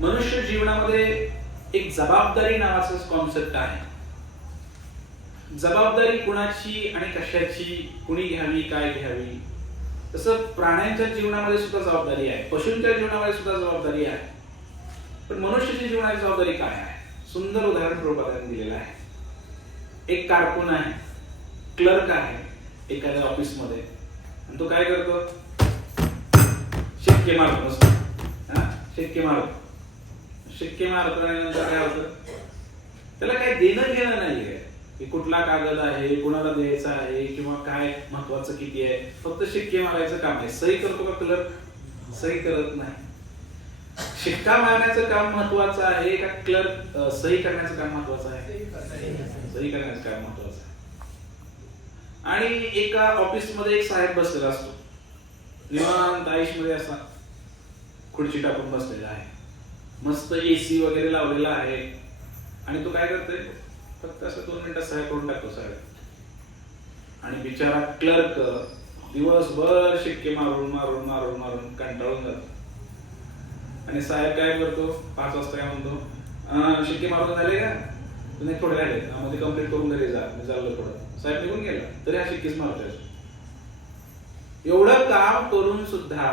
मनुष्य जीवनामध्ये एक जबाबदारी नावाचाच कॉन्सेप्ट आहे. जबाबदारी कुणाची आणि कशाची, कुणी घ्यावी, काय घ्यावी. तसं प्राण्यांच्या जीवनामध्ये सुद्धा जबाबदारी आहे, पशूंच्या जीवनामध्ये सुद्धा जबाबदारी आहे. पण मनुष्याच्या जीवनाची जबाबदारी काय आहे? सुंदर उदाहरण प्रभुपादांनी दिलेलं आहे. एक कारकून आहे, क्लर्क आहे एखाद्या ऑफिसमध्ये, आणि तो काय करतो? शिक्के मारतो. शिक्के मारतो आणि नंतर काय होतं? त्याला काय देणं घेणं नाहीये की कुठला कागद आहे, कुणाला द्यायचा आहे, किंवा काय महत्वाचं किती आहे. फक्त शिक्के मारायचं काम आहे. सही करतो का क्लर्क? सही करत नाही. शिक्का मारण्याचं काम महत्वाचं आहे का क्लर्क सही करण्याचं काम महत्वाचं आहे? सही करण्याचं काम महत्वाचं आहे. आणि एका ऑफिस मध्ये एक साहेब बसलेला असतो, निवांत आयुष मध्ये असा खुर्ची टाकून बसलेला आहे, मस्त एसी वगैरे लावलेला आहे. आणि तो काय करतोय? फक्त असं 2 मिनिटात सह्या करून टाकतो साहेब. आणि बिचारा क्लर्क दिवसभर शिक्के मारून मारून मारून मारून कंटाळून जातो. आणि साहेब काय करतो? 5 वाजता काय म्हणतो? शिक्के मारून झाले का? तुम्ही थोडे राहिले, मध्ये कंप्लीट करून घरी जा. मी चाललो थोडं. साहेब निघून गेला तरी हा शिक्केच मारतोय. एवढं काम करून सुद्धा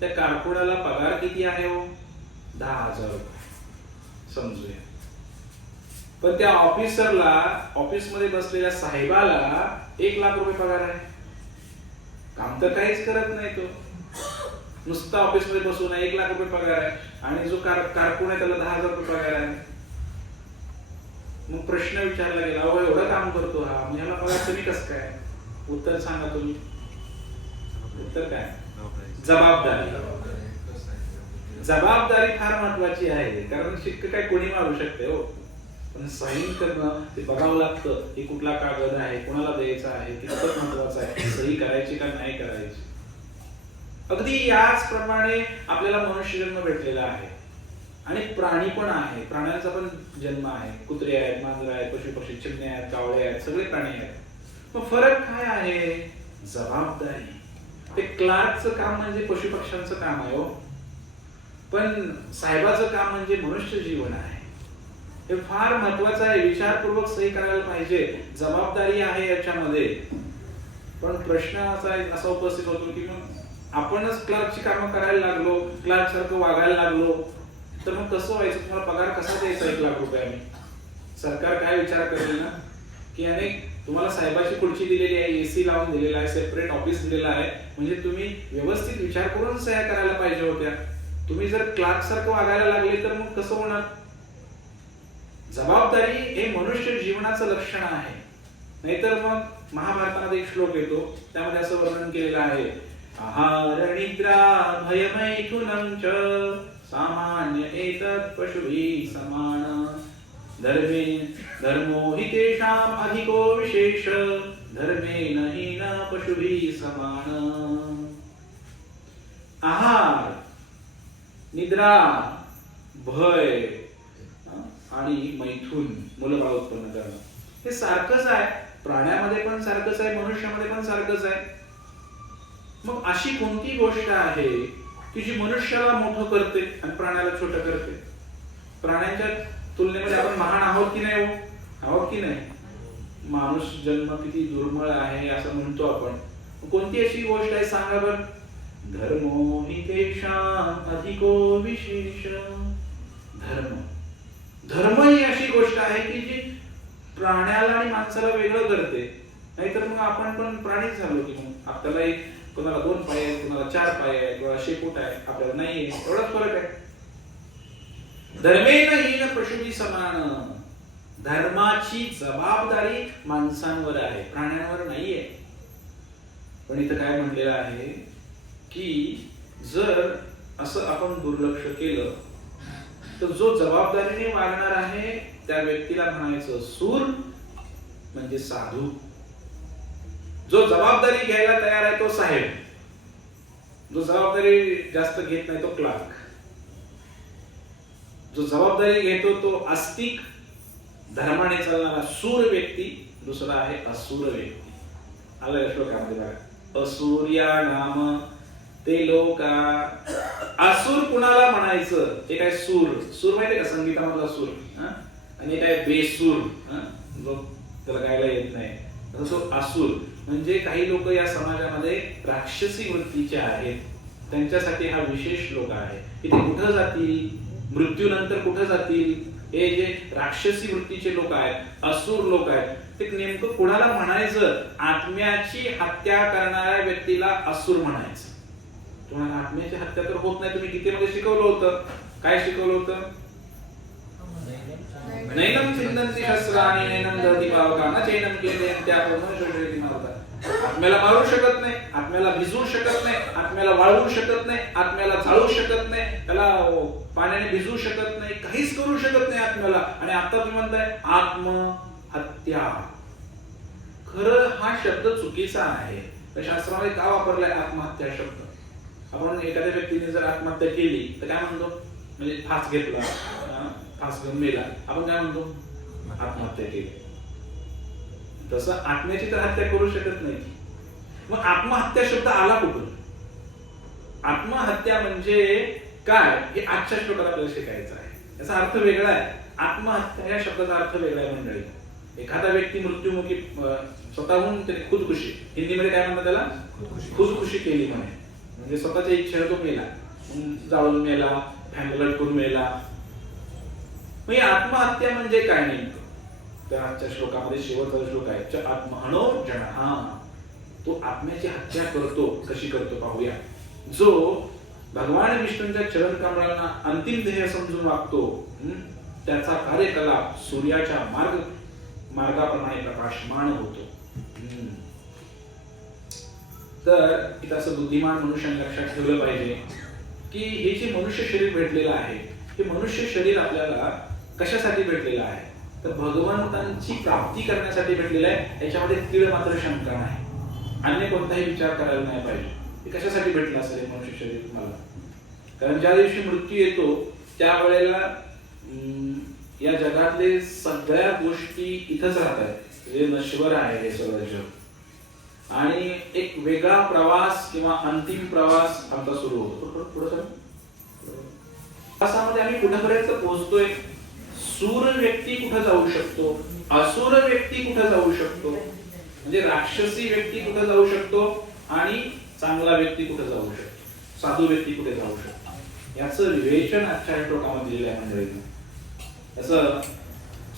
त्या कारकुनाला पगार किती आहे हो? 10,000 रुपये समजूया. पण त्या ऑफिसरला, ऑफिस मध्ये बसलेल्या साहेबाला 1,00,000 रुपये पगार आहे. काम तर काहीच करत नाही तो, नुसता ऑफिस मध्ये बसून 1,00,000 रुपये पगार आहे. आणि जो कारकून आहे त्याला 10,000 रुपये पगार आहे. मग प्रश्न विचारला गेला, अहो एवढं काम करतो हा, म्हणजे ह्याला पगार कमी कसं काय? उत्तर सांगा तुम्ही. उत्तर काय? जबाबदारी. जबाबदारी फार महत्वाची आहे. कारण शिक्के काय कोणी मारू शकते हो, पण साईन करणं ते बघावं लागतं की कुठला कागद आहे, कुणाला द्यायचा आहे, कितपत महत्वाचा आहे, सही करायची का नाही करायची. अगदी याच प्रमाणे आपल्याला मनुष्य जन्म भेटलेला आहे. आणि प्राणी पण आहे, प्राण्यांचा पण जन्म आहे. कुत्रे आहेत, मांजर आहेत, पशु पक्षी, चिमणे आहेत, कावळे आहेत, सगळे प्राणी आहेत. मग फरक काय आहे? जबाबदारी. ते क्लार्कचं काम म्हणजे पशु पक्ष्यांचं काम आहे हो, पण साहेबाचं काम म्हणजे मनुष्य जीवन आहे. हे फार महत्वाचं आहे. विचारपूर्वक सही करायला पाहिजे. जबाबदारी आहे याच्यामध्ये. पण प्रश्न असा उपस्थित होतो की मग आपणच क्लर्कची कामं करायला लागलो, क्लर्क सारखं वागायला लागलो, तर मग कसं व्हायचं? तुम्हाला पगार कसा द्यायचा 1,00,000 रुपये? सरकार काय विचार करेल ना की अनेक तुम्हाला साहेबाची खुर्ची दिलेली आहे, एसी लावून दिलेला आहे, सेपरेट ऑफिस दिलेला आहे, म्हणजे तुम्ही व्यवस्थित विचार करून सह्या करायला पाहिजे होत्या. तुम्ही जर क्लार्क सारखं वागायला लागले तर मग कसं होणार? जबाबदारी हे मनुष्य जीवनाचं लक्षण आहे. नाहीतर मग महाभारतामध्ये एक श्लोक येतो, त्यामध्ये असं वर्णन केलेलं आहे, आहार निद्रा भयमैथुनं च सामान्य एतत् पशुभिः समान धर्मो हि तेषाम् अधिको विशेष धर्मेण हीन पशुभिः समान. आहार, निद्रा, भय आणि मैथुन, मुलबाळ उत्पन्न करणं, हे सारखंच आहे. प्राण्यामध्ये पण सारखंच आहे, मनुष्यामध्ये पण सारखंच आहे. मग अशी कोणती गोष्ट आहे की जी मनुष्याला मोठं करते आणि प्राण्याला छोटं करते? प्राण्यांच्या तुलनेमध्ये आपण महान आहोत की नाही? आहोत की नाही? माणूस जन्म किती दुर्मिळ आहे असं म्हणतो आपण. कोणती अशी गोष्ट आहे सांगा बरं? धर्मो हि तेषाम् अधिको विशेष. धर्म ही अशी गोष्ट आहे की जी प्राण्याला आणि माणसाला वेगळं करते. नाहीतर मग आपण पण प्राणीच झालो की मग आपल्याला एक, कोणाला 2 पाय आहेत, कोणाला 4 पाय आहेत, कोणाला शेपूट आहे, आपल्याला नाहीये. एवढाच फरक आहे. धर्मेण हीन पशुभिः समान. धर्माची जबाबदारी माणसांवर आहे, प्राण्यांवर नाहीये. पण इथं काय म्हणलेलं आहे की जर असं आपण दुर्लक्ष केलं तर जो जबाबदारीने वागणार आहे त्या व्यक्तीला म्हणायचं सूर म्हणजे साधू. जो जबाबदारी घ्यायला तयार आहे तो साहेब, जो जबाबदारी जास्त घेत नाही तो क्लार्क. जो जबाबदारी घेतो तो आस्तिक, धर्माने चालणारा सूर व्यक्ती. दुसरा आहे असूर व्यक्ती. आलं श्लोकामध्ये बघा, असूर्या नाम ते लोक असुर कुणाला म्हणायचं? हे काय सूर, सूर माहितीये का संगीतामधला सूर, आणि काय बेसूर, जो त्याला गायला येत नाही, तो असुर. म्हणजे काही लोक या समाजामध्ये राक्षसी वृत्तीचे आहेत, त्यांच्यासाठी हा विशेष श्लोक आहे की ते कुठं जातील, मृत्यूनंतर कुठं जातील. हे जे राक्षसी वृत्तीचे लोक आहेत, असुर लोक आहेत, ते नेमकं कुणाला म्हणायचं? आत्म्याची हत्या करणाऱ्या व्यक्तीला असुर म्हणायचं. तुम्हाला आत्म्याची हत्या तर होत नाही, तुम्ही गीतेमध्ये शिकवलं होतं. काय शिकवलं होतं? नैनम चिंतन्ति शस्त्राणि नैनम दहति पावकाः न चैनम क्लेदयन्त्यापो शोषयति मारुतः. आत्म्याला मारू शकत नाही, आत्म्याला भिजवू शकत नाही, आत्म्याला वाळवू शकत नाही, आत्म्याला जाळू शकत नाही, त्याला पाण्याने भिजवू शकत नाही, काहीच करू शकत नाही आत्म्याला. आणि आता तुम्ही म्हणताय आत्महत्या. खरं हा शब्द चुकीचा आहे. तर शास्त्रामध्ये का वापरलाय आत्महत्या शब्द? आपण एखाद्या व्यक्तीने जर आत्महत्या केली तर काय म्हणतो? म्हणजे फास घेतला, फास घेऊन मेला, आपण काय म्हणतो? आत्महत्या केली. तसं आत्म्याची तर हत्या करू शकत नाही. मग आत्महत्या शब्द आला कुठून? आत्महत्या म्हणजे काय हे आजच्या श्लोकात आपल्याला शिकायचं आहे. याचा अर्थ वेगळा आहे. आत्महत्या या शब्दाचा अर्थ वेगळा आहे मंडळी. एखादा व्यक्ती मृत्युमुखी स्वतःहून त्याने खुदकुशी, हिंदीमध्ये काय म्हणतात त्याला? खुदकुशी केली म्हणे. म्हणजे स्वतःच्या इच्छेने तो मेला, जाळून मेला, फॅमिली लटकून मेला. मग आत्महत्या म्हणजे काय नेमकं? तर आजच्या श्लोकामध्ये शेवटचा श्लोक आहे, च आत्महनो जनः. तो आत्म्याची हत्या करतो. कशी करतो पाहूया. जो भगवान विष्णूंच्या चरण कमळांना अंतिम ध्येय समजून वागतो, त्याचा कार्यकलाप सूर्याच्या मार्गाप्रमाणे प्रकाशमान होतो. तर इथं असं बुद्धिमान मनुष्याने लक्षात ठेवलं पाहिजे की हे जे मनुष्य शरीर भेटलेलं आहे, हे मनुष्य शरीर आपल्याला कशासाठी भेटलेलं आहे? तर भगवंतांची प्राप्ती करण्यासाठी भेटलेलं आहे. याच्यामध्ये तीळ मात्र शंका नाही. अन्य कोणताही विचार करायला नाही पाहिजे. हे कशासाठी भेटलं असेल मनुष्य शरीर तुम्हाला? कारण ज्या दिवशी मृत्यू येतो त्यावेळेला या जगातले सगळ्या गोष्टी इथंच राहतात, जे नश्वर आहे हे सगळं जग, आणि एक वेगळा प्रवास किंवा अंतिम प्रवास आमचा सुरू होतो. प्रवासामध्ये आम्ही कुठेपर्यंत पोहोचतोय? सूर व्यक्ती कुठे जाऊ शकतो, असुर व्यक्ती कुठे जाऊ शकतो, म्हणजे राक्षसी व्यक्ती कुठे जाऊ शकतो, आणि चांगला व्यक्ती कुठे जाऊ शकतो, साधू व्यक्ती कुठे जाऊ शकतो, याचं विवेचन आजच्या श्लोकामध्ये दिलेलं आहे मंडळींना. असं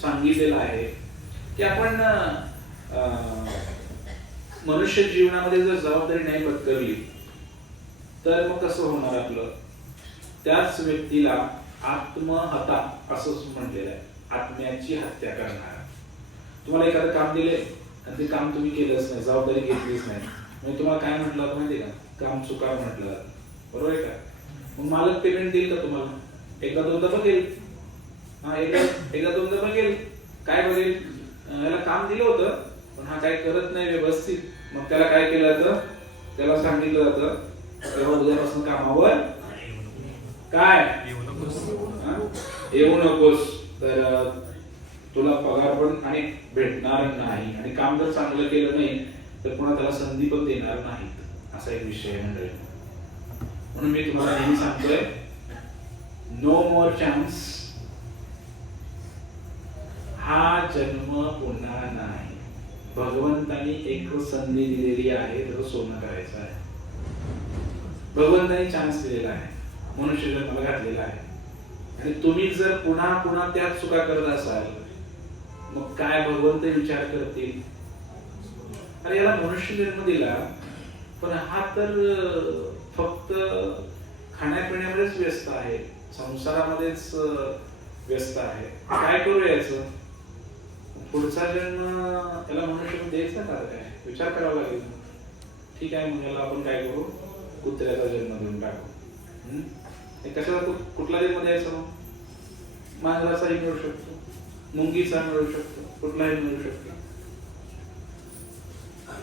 सांगितलेलं आहे की आपण मनुष्य जीवनामध्ये जर जबाबदारी नाही पत्करली तर मग कसं होणार आपलं? त्याच व्यक्तीला आत्महता असं म्हटलेलं आहे, आत्म्याची हत्या करणारा. तुम्हाला एखादं काम दिले आणि ते काम तुम्ही केलंच नाही, जबाबदारी घेतलीच नाही, म्हणजे तुम्हाला काय म्हटलं होतं माहिती का? काम चुका म्हटलं, बरोबर आहे का? मग मालक पेमेंट देईल का तुम्हाला? एकदा दोनदा बघेल, एकदा दोनदा बघेल. काय बघेल? याला काम दिलं होतं पण हा काय करत नाही व्यवस्थित. मग त्याला काय केलं जातं? त्याला सांगितलं जातं तेव्हा उद्यापासून कामावर काय येऊ नकोस, तर तुला पगार पण आणि भेटणार नाही, आणि काम जर चांगलं केलं नाही तर पुन्हा त्याला संधी पण देणार नाहीत. असा एक विषय आहे मंडळी. म्हणून मी तुम्हाला नेहमी सांगतोय, नो मोर चान्स. हा जन्म पुन्हा नाही. भगवंतानी एक संधी दिलेली आहे, त्याचं सोनं करायचं आहे. भगवंतानी चान्स दिलेला आहे, मनुष्य जन्माला घातलेला आहे, आणि तुम्ही जर पुन्हा पुन्हा त्याच चुका करत असाल मग काय भगवंत विचार करतील? अरे याला मनुष्य जन्म दिला पण हा तर फक्त खाण्यापिण्यामध्येच व्यस्त आहे, संसारामध्येच व्यस्त आहे, काय करू याचं? पुढचा जन्म त्याला मनुष्य द्यायचा का? काय विचार करावा लागेल. ठीक आहे, मग याला आपण काय करू? कुत्र्याचा जन्म देऊन टाकू. कशाला कुठला जन्म द्यायचा? मग मांजराचाही मिळू शकतो, मुंगीचा मिळू शकतो, कुठलाही मिळू शकतो.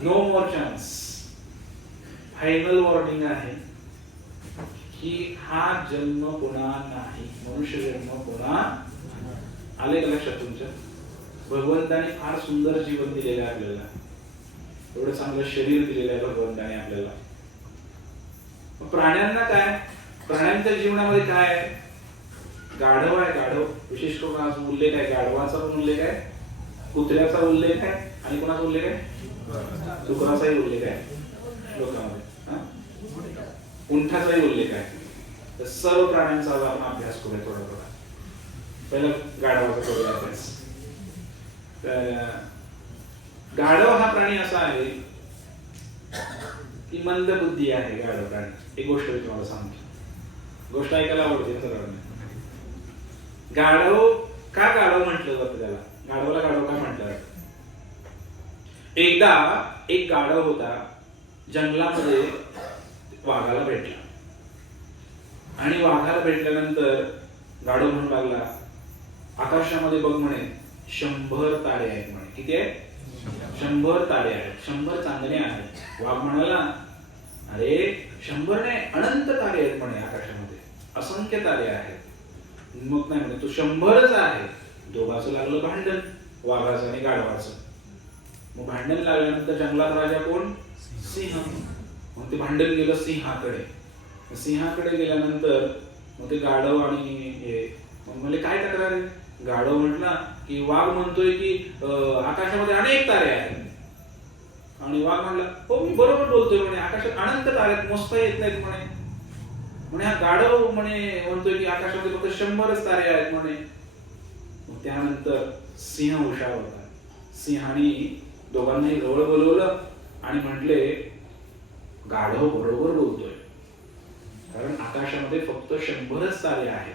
No more chance. Final warning आहे की हा जन्म पुन्हा नाही, मनुष्य जन्म पुन्हा. आले का लक्षात तुमच्या? भगवंताने फार सुंदर जीवन दिलेलं आहे आपल्याला, एवढं चांगलं शरीर दिलेलं आहे भगवंताने आपल्याला. प्राण्यांना काय, प्राण्यांच्या जीवनामध्ये काय आहे, गाढव आहे. गाढव विशेष करून उल्लेख आहे, गाढवाचा पण उल्लेख आहे, कुत्र्याचा उल्लेख आहे आणि कोणाचा उल्लेख आहे, डुकराचाही उल्लेख आहे श्लोकामध्ये, उंठाचाही उल्लेख आहे. तर सर्व प्राण्यांचा आपण अभ्यास करूया थोडा थोडा. पहिला गाढवाचा करूया अभ्यास. तर गाढव हा प्राणी असा आहे की मंद बुद्धी आहे. गाढव प्राणी, एक गोष्ट मी तुम्हाला सांगतो, गोष्ट ऐकायला आवडते सर्वांना. गाढव का गाढव म्हटलं जातं त्याला, गाढवाला गाढव का म्हटलं जातं? एकदा एक गाढव होता, जंगलामध्ये वाघाला भेटला आणि वाघाला भेटल्यानंतर गाढव म्हणू लागला, आकाशामध्ये बघ म्हणे 100 तारे आहेत म्हणे. किती आहेत? 100 तारे आहेत, 100 चांदणे आहेत. वाघ म्हणाला, अरे 100 नाही, अनंत तारे आहेत म्हणे आकाशामध्ये, असंख्य तारे आहेत. मग नाही म्हणे, तो 100च आहे. दोघांचं लागलं भांडण, वाघाचं आणि गाढवाचं. मग भांडण लागल्यानंतर जंगलात राजा कोण? सिंह. मग ते भांडण गेलं सिंहाकडे. सिंहाकडे गेल्यानंतर मग ते गाढव आणि हे मग म्हणले, काय तक्रार आहे? गाढव म्हटला की वाघ म्हणतोय की आकाशामध्ये अनेक तारे आहेत. आणि वाघ म्हणला, हो मी बरोबर बोलतोय म्हणे, आकाशात अनंत तारे आहेत, मोजता येत नाहीत म्हणे. म्हणे हा गाढव म्हणे म्हणतोय की आकाशामध्ये फक्त 100च तारे आहेत म्हणे. मग त्यानंतर सिंह हुशार होता. सिंहाने दोघांनाही जवळ बोलवलं आणि म्हटले, गाढव बरोबर बोलतोय, कारण आकाशामध्ये फक्त 100च तारे आहेत.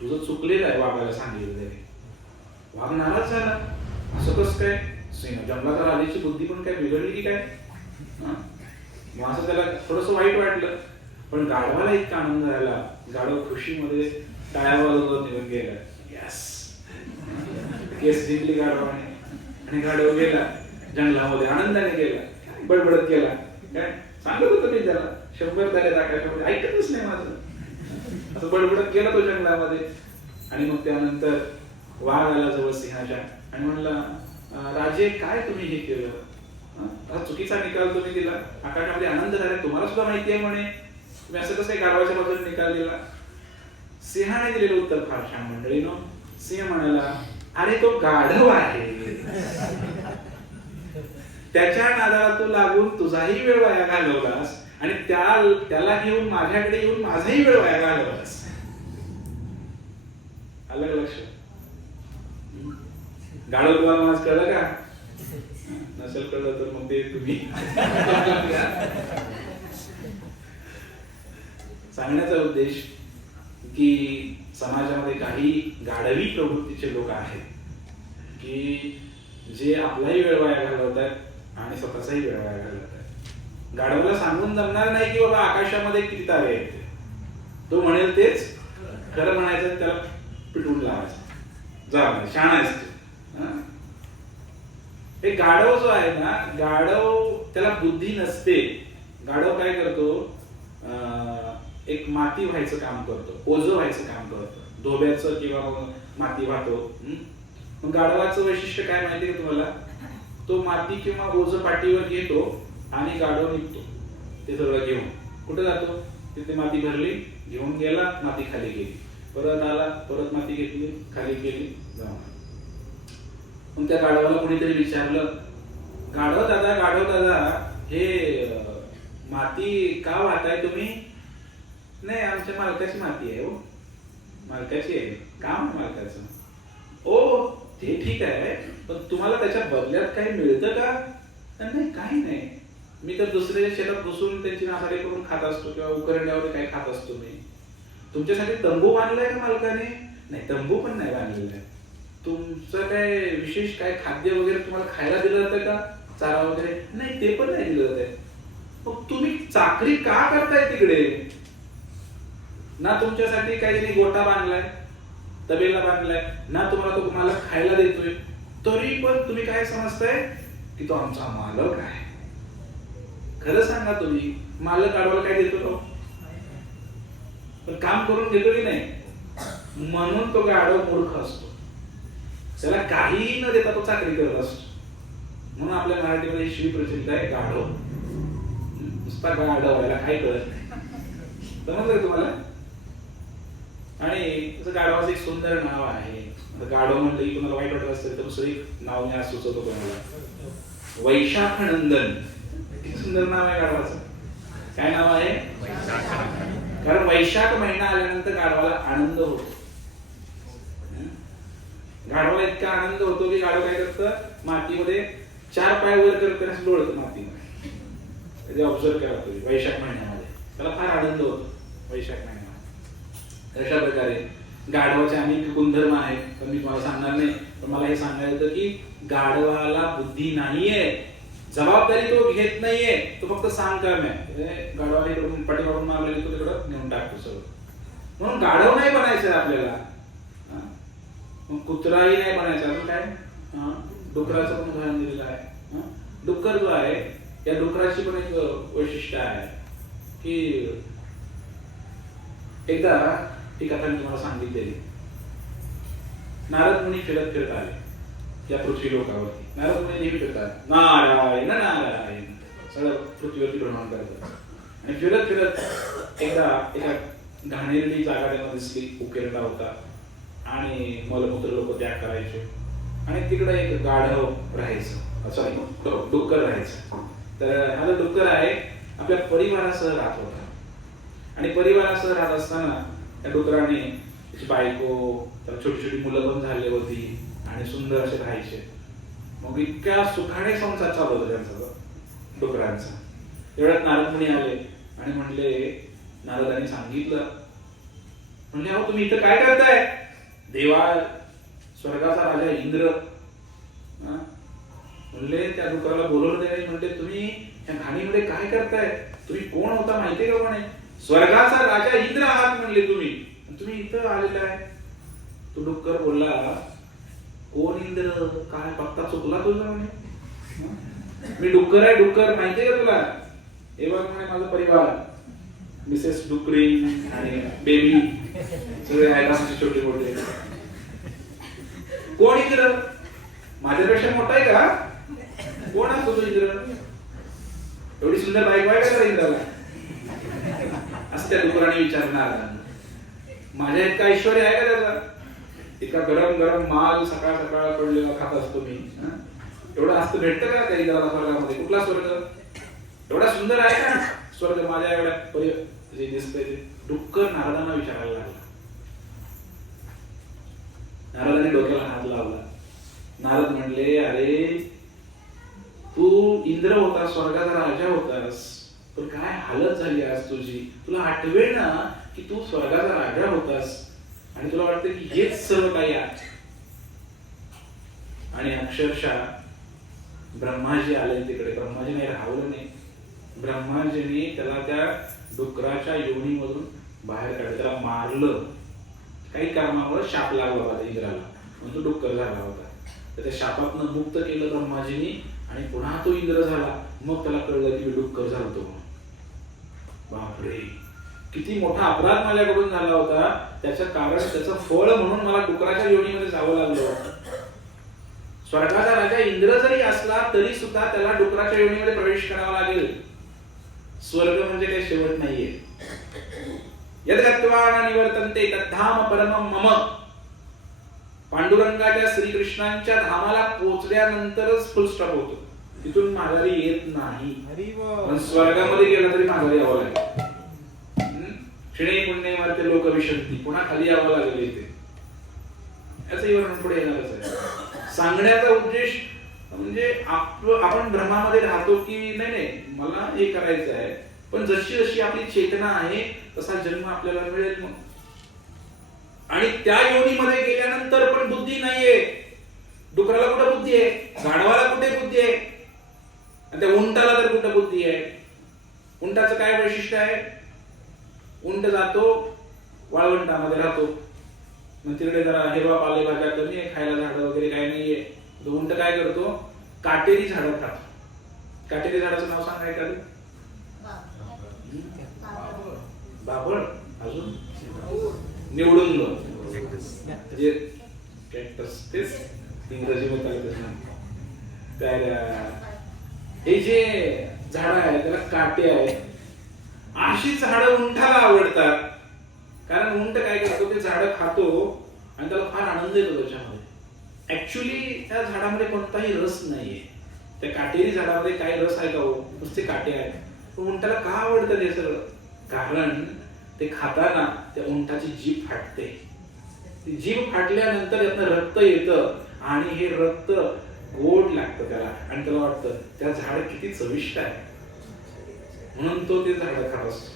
तुझं चुकलेलं आहे वाघाला सांगितलं. वाघ नाराज झाला, असं कसं काय? सिंह जंगलात राजाची बुद्धी पण काय बिघडली की काय? मग असं त्याला थोडस वाईट वाटलं. पण गाढवाला इतका आनंद झाला, गाढव खुशीमध्ये टाळ्या वाजवत निघून गेला. यस, केस जिंकली गाढवाने आणि गाढव गेला जंगलामध्ये, आनंदाने गेला, बडबडत गेला. काय सांगत होतं मी त्याला, 100 तारे आकाशामध्ये, ऐकतच नाही माझं. असं बडबडत गेला तो जंगलामध्ये. आणि मग त्यानंतर वाघ आला जवळ सिंहाच्या आणि म्हणला, राजे काय तुम्ही हे केलं? हा चुकीचा निकाल तुम्ही दिला, आकाशामध्ये आनंद झाला, तुम्हाला सुद्धा माहिती आहे म्हणे, तुम्ही असं कसं गाढवाच्या बाजूने निकाल दिला? सिंहाने दिलेलं उत्तर फार छान मंडळीनो. सिंह म्हणाला, अरे तो गाढव आहे, त्याच्या नादाला तू लागून तुझाही वेळ वाया घालवलास आणि त्याला घेऊन माझ्याकडे येऊन माझाही वेळ वाया घालवलास. आलं का लक्ष? गाढव तुम्हाला माझ कळलं का? नसेल कळलं तर मग ते तुम्ही सांगण्याचा उद्देश की समाजामध्ये काही गाढवी प्रवृत्तीचे लोक आहेत की जे आपलाही वेळ वाया घालवतात आणि स्वतःचाही वेळ वाया घालवतात. गाढवाला सांगून जमणार नाही की बाबा आकाशामध्ये किती तारे आहेत, तो म्हणेल तेच खरं म्हणायचं, त्याला पिटवून लावायचं, जा शहाणा आहेस तू. हे गाढव जो आहे ना, गाढव त्याला बुद्धी नसते. गाढव काय करतो, एक माती व्हायचं काम करतो, ओझं व्हायचं काम करतो, धोब्याचं किंवा माती वाहतो. मग गाढवाचं वैशिष्ट्य काय माहिती का तुम्हाला? तो माती किंवा ओझं पाठीवर घेतो आणि गाढव निघतो ते सगळं घेऊन. कुठे जातो? तिथे माती भरली, घेऊन गेला, माती खाली गेली, परत आला, परत माती घेतली, खाली गेली, जाऊन. मग त्या गाढवाला कोणीतरी विचारलं, गाढव दादा हे माती का वाहताय तुम्ही? नाही, आमच्या मालकाची माती आहे. हो, मालकाची आहे. काम मालकाचं. ओ ते ठीक आहे, पण तुम्हाला त्याच्या बदल्यात काही मिळतं का? नाही, काही नाही, मी तर दुसऱ्या शेतात घुसून त्यांची नासाडी करून खात असतो किंवा उकरड्यावर काय खात असतो मी. तुमच्यासाठी तंबू बांधलाय का मालकाने? नाही, तंबू पण नाही बांधलेला आहे. तुमचं काय विशेष काय खाद्य वगैरे तुम्हाला खायला दिलं जातं का? चारा वगैरे? नाही, ते पण नाही दिलं जात. मग तुम्ही चाकरी का करताय तिकडे? ना तुमच्यासाठी काही गोटा बांधलाय, तबेला बांधलाय, ना तुम्हाला तो मला खायला देतोय, तरी पण तुम्ही काय समजताय की तो आमचा मालक आहे. खरं सांगा, तुम्ही मालक गाढवाला काय देतो तो? पण काम करून घेतो की नाही? म्हणून तो गाढव मूर्ख असतो, त्याला काही न देता तो चाकरी करत असतो. म्हणून आपल्या मराठीमध्ये शिवी प्रसिद्ध आहे, गाढव. नुसता गाढव, याला काय कळत नाही. समजलं तुम्हाला? आणि तसं गाढवाचं एक सुंदर नाव आहे. गाढव म्हणलं की कोणाला वाईट वाटत असेल तर दुसरं एक नाव मी आज सुचवतो कोणाला, वैशाख नंदन. किती सुंदर नाव आहे गाढवाचं. काय नाव आहे? कारण वैशाख महिना आल्यानंतर गाढवाला आनंद होतो. गाढवाला इतका आनंद होतो की गाढव काय करतं, मातीमध्ये 4 पाय वर करत लोळत मातीमध्ये. ऑब्झर्व करा तुम्ही वैशाख महिन्यामध्ये त्याला फार आनंद होतो वैशाख महिन्यामध्ये. अशा प्रकारे गाढवाचे अनेक गुणधर्म आहेत, पण मी तुम्हाला सांगणार नाही. पण मला हे सांगायचं की गाढवाला बुद्धी नाहीये, जबाबदारी तो घेत नाहीये, तो फक्त सांग काम आहे. गाढवाला इकडून पाठीमागून मारलेली तो तिकडं नेऊन टाकतो सगळं. म्हणून गाढव नाही बनायचं आपल्याला, मग कुत्राही नाही बनायचं. अजून काय, डुकराचं पण उदाहरण दिलेलं आहे. डुक्कर जो आहे, या डुकराची पण एक वैशिष्ट्य आहे की एकदा ती कथा मी तुम्हाला सांगितलेली. नारद मुनी फिरत फिरत आले या पृथ्वी लोकावरती. नारद मुनी नेहमी फिरतात, नारायण नारायण सगळं पृथ्वीवरती भ्रमण करतात. आणि फिरत फिरत एकदा एका घाणेरडी जागा त्यांना दिसली, उकेरडा होता आणि मलमूत्र लोक त्याग करायचे. आणि तिकडे एक गाढव राहायचं, सॉरी डुक्कर राहायचं. तर हा जो डुक्कर आहे आपल्या परिवारासह राहत होता. आणि परिवारासह राहत असताना त्या डुकराने त्याची बायको, तर छोटी छोटी मुलं पण झाली होती आणि सुंदर असे राहायचे. मग इतक्या सुखाने संसार चालू होता त्यांचा डुकरांचा. एवढ्यात नारद मुनी आले आणि म्हणले, नारदांनी सांगितलं, म्हणले अहो तुम्ही इथं काय करताय? देवा स्वर्गाचा राजा इंद्र म्हणले त्या डुकराला बोलवलं नाही. म्हणले तुम्ही या घाणीमध्ये काय करताय? तुम्ही कोण होता माहितीये का? म्हणे स्वर्गाचा राजा इंद्र आहात म्हणले तुम्ही, तुम्ही इथं आलेला आहे. तो डुक्कर बोलला, कोण इंद्र? काय पत्ता चुकला तुझा? म्हणे मी डुक्कर आहे, डुक्कर माहितीये का तुला? हे बघ म्हणे माझा परिवार, मिसेस डुकरी आणि बेबी सगळे आहेत आमचे छोटे मोठे. कोण इंद्र? माझ्यापेक्षा मोठा आहे का? कोण असतो तो इंद्र? एवढी सुंदर बाईक आहे का इंद्राला? असं त्या डुकराने विचारणार. माझ्या इतका ऐश्वर्य आहे का त्याचा? इतका गरम गरम माल सकाळ सकाळ पडलेला खात असतो मी. एवढं असतं भेटतं का त्या इंद्राला स्वर्गामध्ये? कुठला स्वर्ग एवढा सुंदर आहे का स्वर्ग माझ्या एवढ्या जे दिसतंय ते? डुक्कर नारदांना विचारायला लागला. नारदाने डोक्याला हात लावला. नारद म्हणले, अरे तू इंद्र होता, स्वर्गाचा राजा होतास, पण काय हालत झाली आज तुझी. तुला आठवेल ना की तू स्वर्गाचा राजा होतास आणि तुला वाटतं की हेच सर्व काही आहे. आणि अक्षरशः ब्रह्माजी आले तिकडे. ब्रह्माजीने राहवलं नाही. ब्रह्माजीने त्याला त्या डुकराच्या योनीमधून बाहेर काढलं, त्याला मारलं. काही कारणामुळे शाप लागला होता इंद्राला, म्हणून तो डुक्कर झाला होता. तर त्या शापातनं मुक्त केलं ब्रह्माजीने आणि पुन्हा तो इंद्र झाला. मग त्याला कळलं की डुक्कर झाला तो. बापरे, किती मोठा अपराध माझ्याकडून झाला होता. त्याचं कारण, त्याचं फळ म्हणून मला डुकराच्या योनीमध्ये जावं लागलं. स्वर्गाचा राजा इंद्र जरी असला तरी सुद्धा त्याला डुकराच्या योनीमध्ये प्रवेश करावा लागेल. स्वर्ग म्हणजे काही शेवट नाहीये. यद्गत्वा न निवर्तन्ते तद्धाम परमं मम. पांडुरंगाच्या श्रीकृष्णांच्या धामाला पोहोचल्यानंतरच फुल स्टॉप होतो, तिथून माघारी येत नाही. पण स्वर्गामध्ये गेला तरी माघारी यावं लागेल. क्षणे पुण्य मार्ते लोक विशंती, पुन्हा खाली यावं लागेल इथे. याचं वर्णन पुढे येणारच आहे. सांगण्याचा उद्देश म्हणजे आपण भ्रमामध्ये राहतो की नाही नाही मला हे करायचं आहे, पण जशी जशी आपली चेतना आहे तसा जन्म आपल्याला मिळेल. मग आणि त्या योनीमध्ये गेल्यानंतर पण बुद्धी नाहीये. डुकराला कुठे बुद्धी आहे? गाढवाला कुठे बुद्धी आहे? आणि त्या उंटाला तर कुठे बुद्धी आहे? उंटाचं काय वैशिष्ट्य आहे? उंट जातो वाळवंटामध्ये राहतो, मग तिकडे जरा हिरवा पालेभाज्या कमी आहे, खायला झाडं वगैरे काही नाहीये. तो उंट काय करतो? काटेरी झाडं खातो. काटेरी झाडाचं नाव सांगा एखादं. बाभळ, अजून निवडुंग, म्हणजे कॅक्टस, तेच इंग्रजीमध्ये काय. हे जे झाड आहे त्याला काटे आहेत अशी झाडं उंटाला आवडतात, कारण उंट काय करतो, ते झाडं खातो आणि त्याला फार आनंद येतो त्याच्यामध्ये. ऍक्च्युली त्या झाडामध्ये कोणताही रस नाहीये. त्या काटेरी झाडामध्ये काही रस आहे का हो? नुसते काटे आहेत. पण उंटाला का आवडतं ते सगळं? कारण ते खाताना त्या उंटाची जीभ फाटते. ती जीभ फाटल्यानंतर यातनं रक्त येतं आणि हे रक्त गोड लागतं त्याला आणि त्याला वाटतं त्या झाड किती चविष्ट आहे, म्हणून तो ते झाड खात असतो.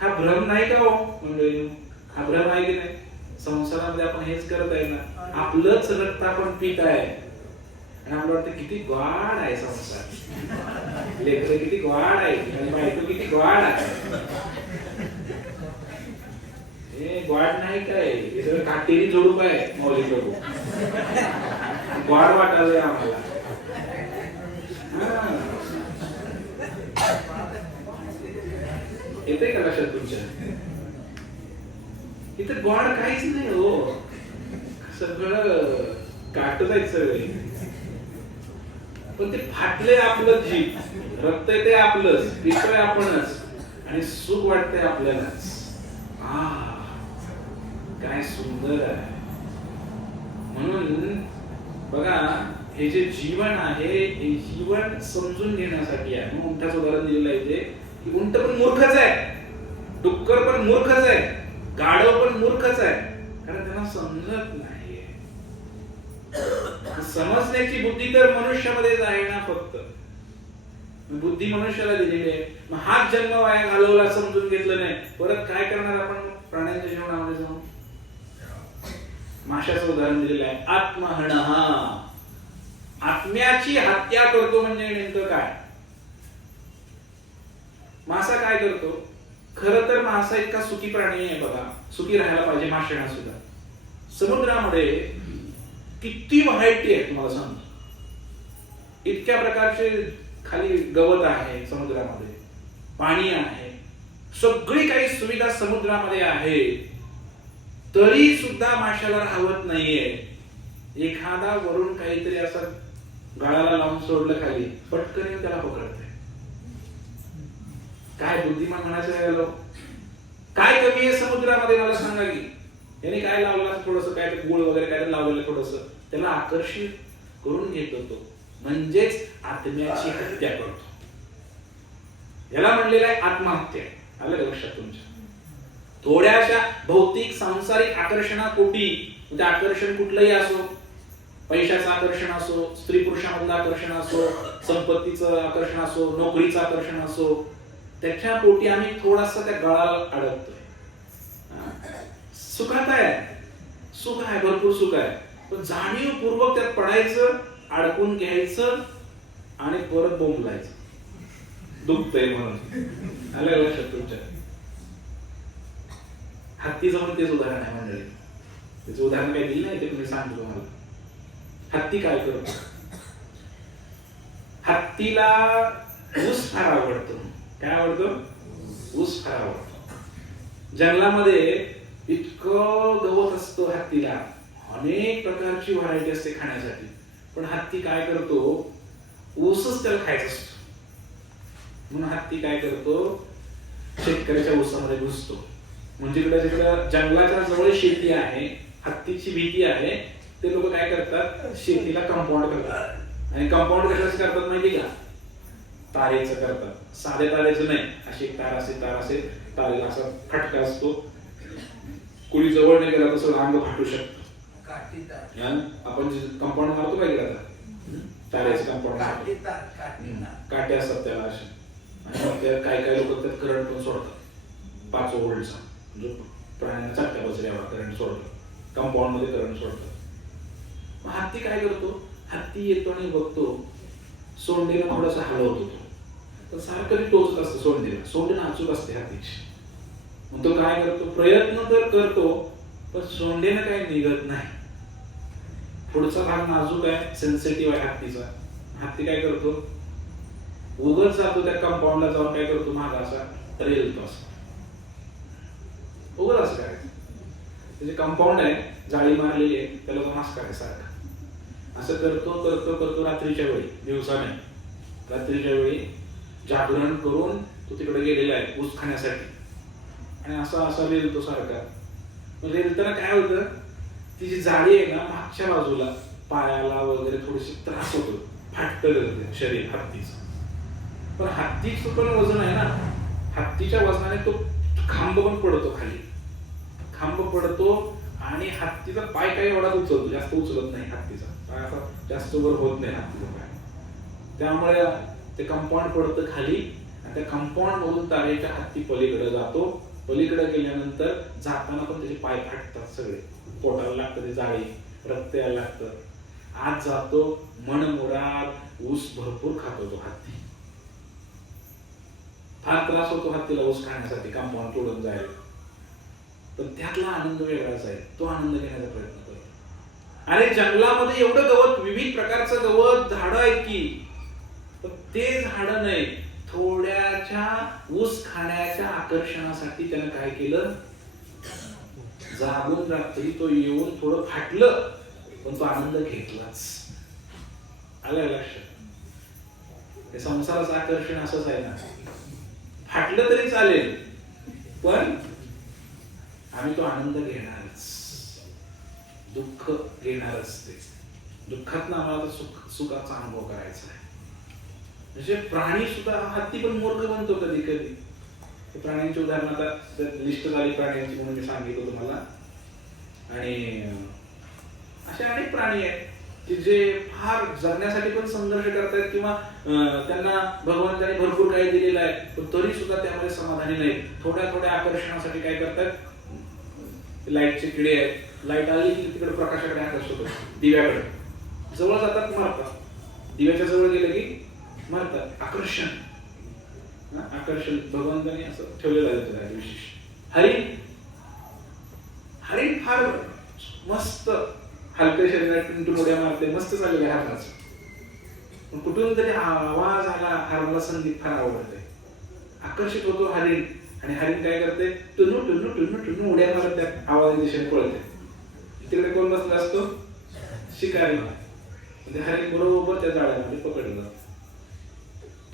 हा भ्रम नाही का हो मंडळी? हा भ्रम आहे की नाही? संसारामध्ये आपण हेच करत आहे ना, आपलंच रक्त आपण पित आहे आणि आपलं वाटतं किती ग्वाड आहे संसार, लेकरं किती ग्वाड आहे आणि बायको किती ग्वाड आहे. हे ग्वाड नाही काय, हे सगळं काटेरी झुडूप आहे. मौलिक लोक ग्वाड वाटायलंय आम्हाला. येते का लक्षात तुमच्या? इथं ग्वाड काहीच नाही हो, सगळं काटत आहे सगळे. पण ते फाटले आपलं जीभ, रक्त येते आपलंच, पितोय आपणच आणि सुख वाटतंय आपल्यालाच. काय सुंदर आहे. म्हणून बघा, हे जे जीवन आहे हे जीवन समजून घेण्यासाठी आहे. म्हणून उंटाचं उदाहरण दिलेलं आहे इथे की उंट पण मूर्खच आहे, डुक्कर पण मूर्खच आहे, गाढव पण मूर्खच आहे, कारण त्यांना समजत नाहीये. समजण्याची बुद्धी तर मनुष्यामध्येच आहे ना, फक्त बुद्धी मनुष्याला दिलेली आहे. मग हाच जन्म वाया घालवला, समजून घेतलं नाही, परत काय करणार आपण प्राण्यांच्या जीवनामध्ये जाऊन? माशाचं उदाहरण दिलेलं आहे. आत्महनः, आत्म्याची हत्या करतो म्हणजे नेमकं काय? मासा काय करतो? खरं तर मासा इतका सुखी प्राणी आहे बघा, सुखी राहायला पाहिजे माशांना सुद्धा. समुद्रामध्ये किती व्हरायटी आहे तुम्हाला सांगतो. इतक्या प्रकारचे खाली गवत आहे समुद्रामध्ये, पाणी आहे, सगळी काही सुविधा समुद्रामध्ये आहे, तरी सुद्धा माशाला राहवत नाहीये. एखादा वरून काहीतरी असं गळाला लावून सोडलं खाली, पटकन त्याला पकडते. काय बुद्धिमान म्हणायचं? काय कमी आहे समुद्रामध्ये मला सांगा की? याने काय लावलं, थोडस काय गुळ वगैरे काय लावलेलं, थोडस त्याला आकर्षित करून घेत होतो, म्हणजेच आत्म्याची हत्या करतो. याला म्हणलेलं आहे आत्महत्या. आलं का लक्षात तुमच्या? थोड्याशा भौतिक सांसारिक आकर्षणापोटी, म्हणजे आकर्षण कुठलंही असो, पैशाचं आकर्षण असो, स्त्री पुरुषामधलं आकर्षण असो, संपत्तीचं आकर्षण असो, नोकरीचं आकर्षण असो, त्याच्या पोटी आम्ही थोडासा त्या गळाला अडकतोय. सुखात आहे, सुख आहे, भरपूर सुख आहे, पण जाणीवपूर्वक त्यात पडायचं, अडकून घ्यायचं आणि परत बोंबलायचं, दुखतंय म्हणून. आलं लक्षात तुमच्या? हत्तीचं पण तेच उदाहरण आहे मंडळी. त्याचं उदाहरण काही दिलं नाही ते मी सांगतो तुम्हाला. हत्ती काय करतो? हत्तीला ऊस फार आवडतो. काय आवडतो? ऊस फार आवडतो. जंगलामध्ये इतकं गवत असतं हत्तीला, अनेक प्रकारची व्हरायटी असते खाण्यासाठी, पण हत्ती काय करतो? ऊसच त्याला खायचा असतो. म्हणून हत्ती काय करतो? शेतकऱ्याच्या ऊसामध्ये घुसतो. म्हणजे जंगलाच्या जवळ शेती आहे, हत्तीची भीती आहे, ते लोक काय करतात? शेतीला कंपाऊंड करतात. आणि कंपाऊंड कशाच करतात माहिती का? तारेचं करतात. साधे तारेचं नाही, अशी एक तार असे, तारेला असा फटका असतो, कुणी जवळ नाही गेला तसं अंग फाटू शकतो. आपण जे कंपाऊंड मारतो काय गेला तारेचं कंपाऊंड, काटे असतात त्याला असे, आणि काही काही लोक त्यात करंट पण सोडतात. 5 व्होल्टचा जो प्राण्यांना चटका बसल्या करंट सोडतात, कंपाऊंड मध्ये करंट सोडतात. मग हत्ती काय करतो? हत्ती येतो आणि बघतो, सोंडेला थोडासा हलवतो तो, तर सारखं टोचत असतं सोंडेला. सोंडे नाजूक असते हत्तीची. मग तो काय करतो? प्रयत्न तर करतो, पण सोंडेनं काही निघत नाही. पुढचा भाग नाजूक आहे, सेन्सिटिव्ह आहे हत्तीचा. हत्ती काय करतो? उगत जातो त्या कंपाऊंडला जाऊन काय करतो? माग असा रेलतो असं, उगत असं काय, त्याचे कंपाऊंड आहे, जाळी मारलेली आहे, त्याला तो मास्क आहे सारखा असं करतो. रात्रीच्या वेळी, दिवसा नाही, रात्रीच्या वेळी जागरण करून तो तिकडे गेलेला आहे ऊस खाण्यासाठी, आणि असा असा रेलतो सारखा. रेलताना काय होतं, ती जी जाळी आहे ना मागच्या बाजूला पायाला वगैरे थोडीशी त्रास होतो, फाटतं शरीर हत्तीचं. पण हत्तीचं पण वजन आहे ना, हत्तीच्या वजनाने तो खांब पण पडतो खाली, खांब पडतो, आणि हत्तीचा पाय काही एवढा उचलतो, जास्त उचलत नाही हत्तीचा पाय, असा जास्त वर होत नाही हत्तीचा पाय. त्यामुळे ते कंपाऊंड पडतं खाली, आणि त्या कंपाऊंड मधून तारेच्या हत्ती पलीकडे जातो. पलीकडे गेल्यानंतर जाताना पण त्याचे पाय फाटतात सगळे, पोटाला लागतं ते जाळी, रक्त यायला लागतं. आत जातो, मनमुराद ऊस भरपूर खातो तो हत्ती. फार त्रास होतो हत्तीला ऊस खाण्यासाठी कंपाऊंड तोडून जायला, पण त्यातला आनंद वेगळाच आहे, तो आनंद घेण्याचा प्रयत्न करतो. आणि जंगलामध्ये एवढं गवत, विविध प्रकारचं गवत, झाडं आहेत की, पण ते झाडं नाही, थोड्याच्या ऊस खाण्याच्या आकर्षणासाठी त्यानं काय केलं, जागून रात्री तो येऊन थोडं फाटलं, पण तो आनंद घेतलाच. आलं लक्षात? हे संसाराचं आकर्षण असंच आहे ना, फाटलं तरी चालेल, पण आम्ही तो आनंद घेणारच, दुःख घेणारच. ते दुःखातनं आम्हाला सुखाचा अनुभव करायचा आहे. म्हणजे प्राणी सुद्धा, हत्ती पण मूर्ख बनतो कधी कधी. प्राण्यांची उदाहरण आता लिस्ट झाली प्राण्यांची म्हणून मी सांगितलं तुम्हाला. आणि असे अनेक प्राणी आहेत की जे फार जगण्यासाठी पण संघर्ष करतायत, किंवा त्यांना भगवंताने भरपूर काही दिलेलं आहे, पण तरी सुद्धा त्यामध्ये समाधानी नाही. थोड्या थोड्या आकर्षणासाठी काय करतात, लाईटचे किडे आहेत, लाईट आली की तिकडे प्रकाशाकडे आकर्षित होतात, दिव्याकडे जवळ जातात मारतात, दिव्याच्या जवळ गेले की मारतात. आकर्षण, आकर्षण भगवंताने असं ठेवलेलं आहे विशेष. हरिण, हरिण फार मस्त हलक्या शरीरात टुंटून उड्या मारते, मस्त चाललेलं आहे हरणाचं. कुठून तरी आवाज आला, हरणाला संगीत फार आवडते, आकर्षित होतो हरिण. आणि हरिण काय करते, टुनू टुनू टुनू टुनू उड्या मारत त्या आवाज दिशेने पळते. तिकडे कोण बसला असतो, शिकारी. म्हणजे हरिण बरोबर त्या जाळ्यामध्ये पकडलं जातं.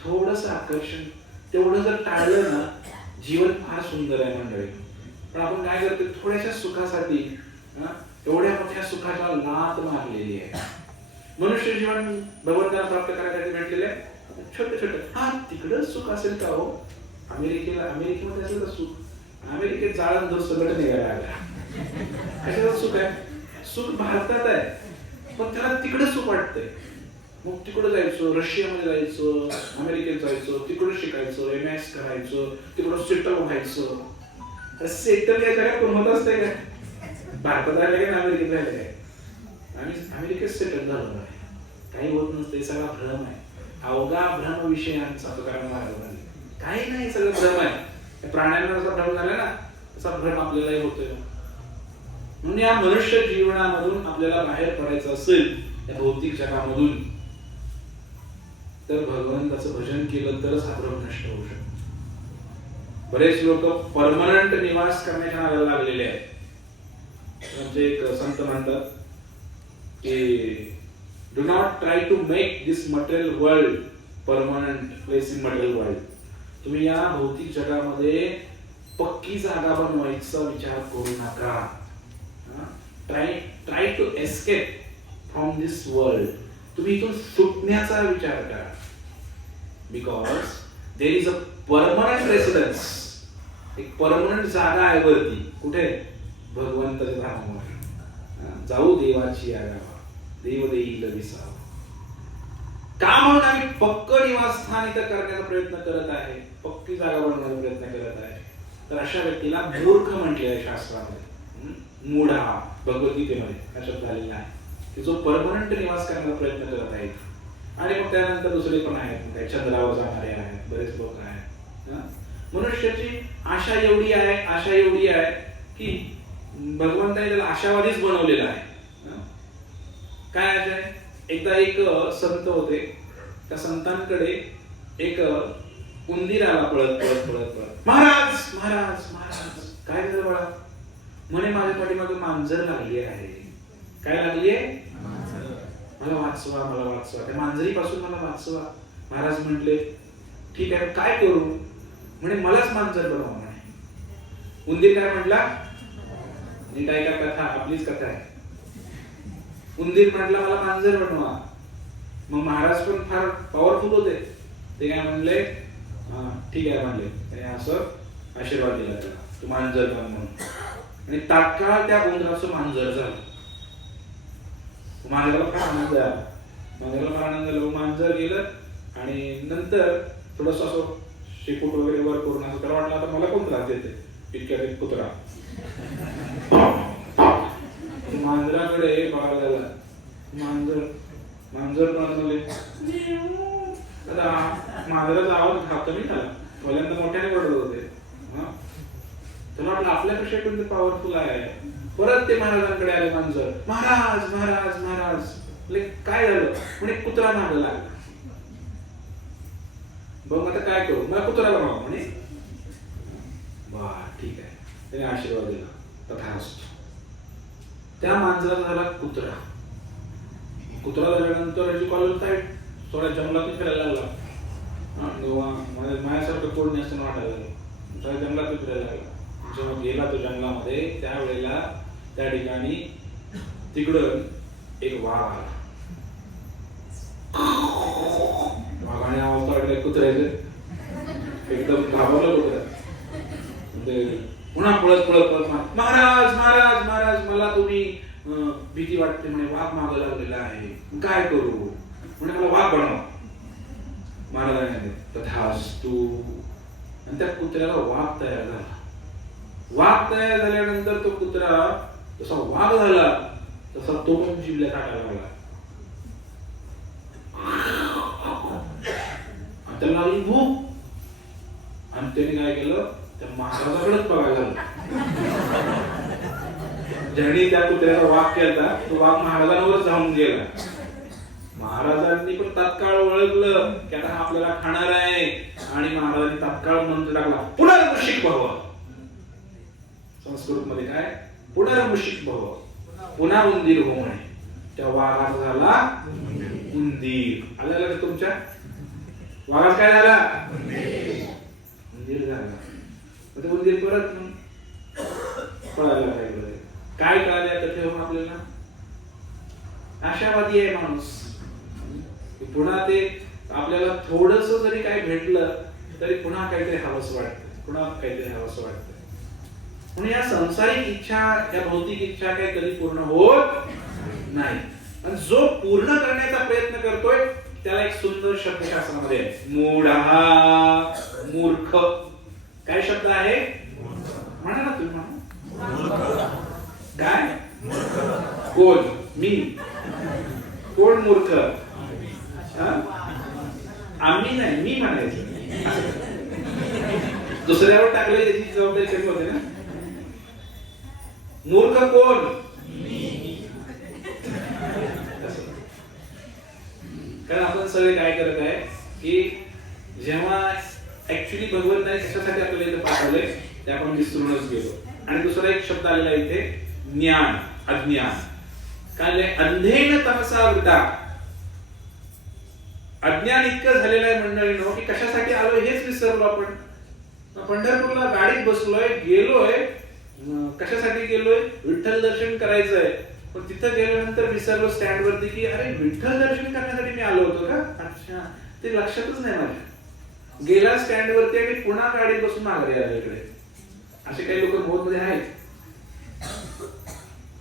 थोडस आकर्षण तेवढं जर टाळलं ना, जीवन फार सुंदर आहे मंडळी. पण आपण काय करतो, थोड्याशा सुखासाठी एवढ्या मोठ्या सुखाला लात मारलेली आहे. मनुष्य जीवन भगवंताला प्राप्त करायसाठी म्हटलेलं आहे छोटे छोटे. हा तिकडं सुख असेल का हो, अमेरिकेमध्ये असेल तर सुख, अमेरिकेत जाळण जो सगळं निघायला लागला, कशाचं सुख आहे? सुख भारतात आहे, पण त्याला तिकडे सुख वाटतंय. मग तिकडे जायचं, रशियामध्ये जायचं, अमेरिकेत जायचं, तिकडे शिकायचं, MS करायचं, तिकडं सेटल व्हायचं. सेटल या जगात कोण होत असतंय का? भारतात राहिले का अमेरिकेत राहिले काय? आम्ही अमेरिकेत सेटल झालो आहे, काही होत नसते, सगळा भ्रम आहे. अवघा भ्रम विषयांचा तुकाराम महाराज, काही नाही, सगळं भ्रम आहे. प्राण्यांना जसा भ्रम झाला ना, तसा भ्रम आपल्यालाही होतोय. म्हणून या मनुष्य जीवनामधून आपल्याला बाहेर पडायचं असेल, या भौतिक जगामधून, तर भगवंताचं भजन केलं तरच हा भ्रम नष्ट होऊ शकतो. बरेच लोक परमनंट निवास करण्याच्या नादाला लागलेले आहेत. म्हणजे एक संत म्हणतात की do not try to make this material world permanent place in material world. तुम्ही या भौतिक जगामध्ये पक्की जागा बनवायचा विचार करू नका. Try to escape from this world. तुम्ही इथून सुटण्याचा विचार करा. Because there is a permanent residence. एक परमनंट जागा आहे वरती. कुठे? भगवंताच्या धामावर. जाऊ देवाची आगावा, देव देईल विसावा. का म्हणून आम्ही पक्क निवासस्थान इथं करण्याचा प्रयत्न करत आहे, पक्की जागा बनवण्याचा प्रयत्न करत आहे. तर अशा व्यक्तीला मूर्ख म्हटले आहे शास्त्रामध्ये. मूढा भगवद्गीतेमध्ये हा शब्द आलेला आहे की जो परमनंट निवास करण्याचा प्रयत्न करत आहे. आणि मग त्यानंतर दुसरे पण आहेत, काही चंद्रावर जाणारे आहेत, बरेच लोक आहेत. मनुष्याची आशा एवढी आहे की भगवंताने त्याला आशावादीच बनवलेला आहे. काय आशा आहे? एकदा एक संत होते, त्या संतांकडे एक उंदीर आला पळत पळत पळत पळत. महाराज महाराज महाराज, काय झालं बाळा? म्हणे माझ्या पाठीमागे मांजर लागली आहे. काय लागली आहे? मला वाचवा, मला वाचवा, त्या मांजरीपासून मला वाचवा. महाराज म्हटले ठीक आहे, काय करू? म्हणे मलाच मांजर बनवा म्हणे. उंदीर काय म्हटला, नीट ऐका कथा, आपलीच कथा आहे. उंदीर म्हटला मला मांजर बनवा. मग महाराज पण फार पॉवरफुल होते, ते काय म्हणले, ठीक आहे म्हणले. त्याने असं आशीर्वाद दिला त्याला, तू मांजर बन म्हणून. आणि तात्काळ त्या उंदराचं मांजर झालं. मांजराला फार आनंद झाला, मांजराला फार आनंद झाला. मांजर गेलं आणि नंतर थोडस असं शेपूट वगैरे वर करून असं त्याला वाटलं आता मला कोण त्रास देते, इतक्यात एक कुत्रा मांजराकडे बघायला लागला. मांजर म्हणले, मांजराचा आवाज घाबतो नाही त्याला, पहिल्यांदा मोठ्याने पडत होते. त्याला वाटलं आपल्यापेक्षा कोणते पॉवरफुल आहे. परत ते महाराजांकडे आले मांजर, महाराज महाराज महाराज. काय झालं म्हणे, कुत्रा मागं लागला. बघ आता काय करू, मला कुत्रा बनवा म्हणे. वा ठीक आहे, त्याने आशीर्वाद दिला, तथास्तु. त्या मांजराचा झाला कुत्रा. कुत्रा झाल्यानंतर थोड्या जंगलात फिरायला लागला. माझ्यासारखं कोण नसताना वाटायला लागलं, थोड्या जंगलात फिरायला लागला. जेव्हा गेला तो जंगलामध्ये, त्यावेळेला त्या ठिकाणी तिकडं एक वाघ आला. वाघाने आवाज काढला कुत्र्याचे, एकदम घाबरलं कुत्र्या. पुन्हा पळत पळत पळत महाराज महाराज महाराज मला तुम्ही भीती वाटते म्हणे, वाघ मागं लागलेला आहे, काय करू म्हणे, मला वाघ बनवा. महाराजांनी तथास्तु. आणि त्या कुत्र्याला वाघ तयार झाला. वाघ तयार झाल्यानंतर तो कुत्रा जसा वाघ झाला तसा तो पण जिभल्या टाकायला लागला. त्याला लागली भूक. आणि त्याने काय केलं, त्या महाराजाकडेच बघायला लागला. ज्याने त्या कुत्र्याला वाघ केला तो वाघ महाराजांवर जाऊन गेला. महाराजांनी पण तात्काळ ओळखलं की आता आपल्याला खाणार आहे. आणि महाराजांनी तात्काळ मंत्र टाकला, पुनर्मुषिक भव. संस्कृत मध्ये काय, पुनर्मुषिक भव, पुन्हा उंदीर हो म्हणे. त्या वाघाचा झाला उंदीर. आलं लक्षात तुमच्या, वाघात काय झाला, उंदीर झाला. उंदीर परत पळायला लागला. काय कळालं कथेवरून आपल्याला, आशावादी आहे माणूस. पुन्हा ते आपल्याला थोडस जरी काही भेटलं तरी पुन्हा काहीतरी हवंसं वाटतं, पुन्हा काहीतरी हवंसं वाटतं. म्हणून या संसारिक इच्छा, या भौतिक इच्छा काही कधी पूर्ण होत नाही. आणि जो पूर्ण करण्याचा प्रयत्न करतोय त्याला एक सुंदर शब्द शास्त्रामध्ये मूढः, मूर्ख. काय शब्द आहे, म्हणा ना तुम्ही, म्हणा काय, कोण, मी, कोण मूर्ख, आम्ही नाही, मी म्हणायचं. दुसऱ्यावर टाकले त्याची जबाबदारी कमी होते ना. मूर्ख कोण, कारण आपण सगळे काय करत आहे की जेव्हा ऍक्च्युली भगवंताने कशासाठी आपल्याला इथे पाठवले ते आपण विसरूनच गेलो. आणि दुसरा एक शब्द आलेला इथे, ज्ञान, अज्ञान. काय अंधेन तमसा वृता. अज्ञान इतकं झालेलं आहे मंडळींनो की कशासाठी आलोय हेच विसरलो आपण. पंढरपूरला गाडीत बसलोय, गेलोय, कशासाठी गेलोय, विठ्ठल दर्शन करायचंय. पण तिथं गेल्यानंतर विसरलो स्टँड वरती की अरे विठ्ठल दर्शन करण्यासाठी मी आलो होतो का, अच्छा ते लक्षातच नाही माझ्या. गेला स्टँड वरती आणि पुन्हा गाडीत बसून माघारी आला इकडे. असे काही लोक बहुत मध्ये आहेत,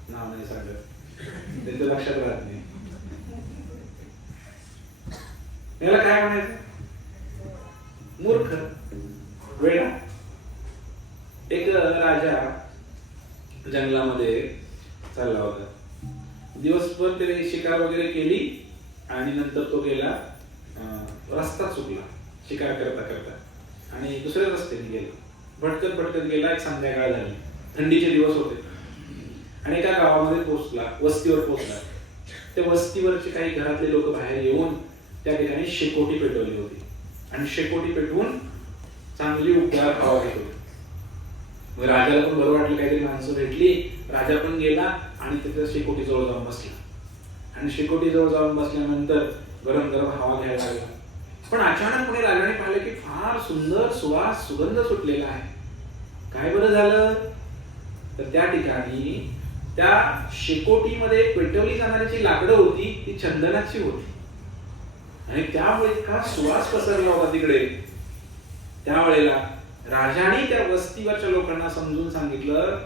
नाव नाही सांगत, त्यांचं लक्षात राहत नाही. याला काय म्हणायचं, मूर्ख, वेडा. एक राजा जंगलामध्ये चालला होता. दिवसभर त्याने शिकार वगैरे केली आणि नंतर तो गेला, रस्ता चुकला शिकार करता करता आणि दुसऱ्या रस्त्याने गेला. भटकत भटकत गेला. एक संध्याकाळ झाली, थंडीचे दिवस होते आणि एका गावामध्ये पोहोचला, वस्तीवर पोहोचला. त्या वस्तीवरचे काही घरातले लोक बाहेर येऊन त्या ठिकाणी शेकोटी पेटवली होती आणि शेकोटी पेटवून चांगली उबदार हवा घेत होती. मग राजाला पण बरं वाटलं, काहीतरी माणसं भेटली. राजा पण गेला आणि तिथे शेकोटी जवळ जाऊन बसला आणि शेकोटी जवळ जाऊन बसल्यानंतर गरम गरम हवा घ्यायला लागला. पण अचानक कोणी राजाने पाहिलं की फार सुंदर सुवास सुगंध सुटलेला आहे. काय बरं झालं? तर त्या ठिकाणी त्या शेकोटीमध्ये पेटवली जाणारी जी लाकडं होती ती चंदनाची होती आणि त्यामुळे इतका सुवास पसरला होता तिकडे. त्यावेळेला राजाने त्या वस्तीवरच्या लोकांना समजून सांगितलं,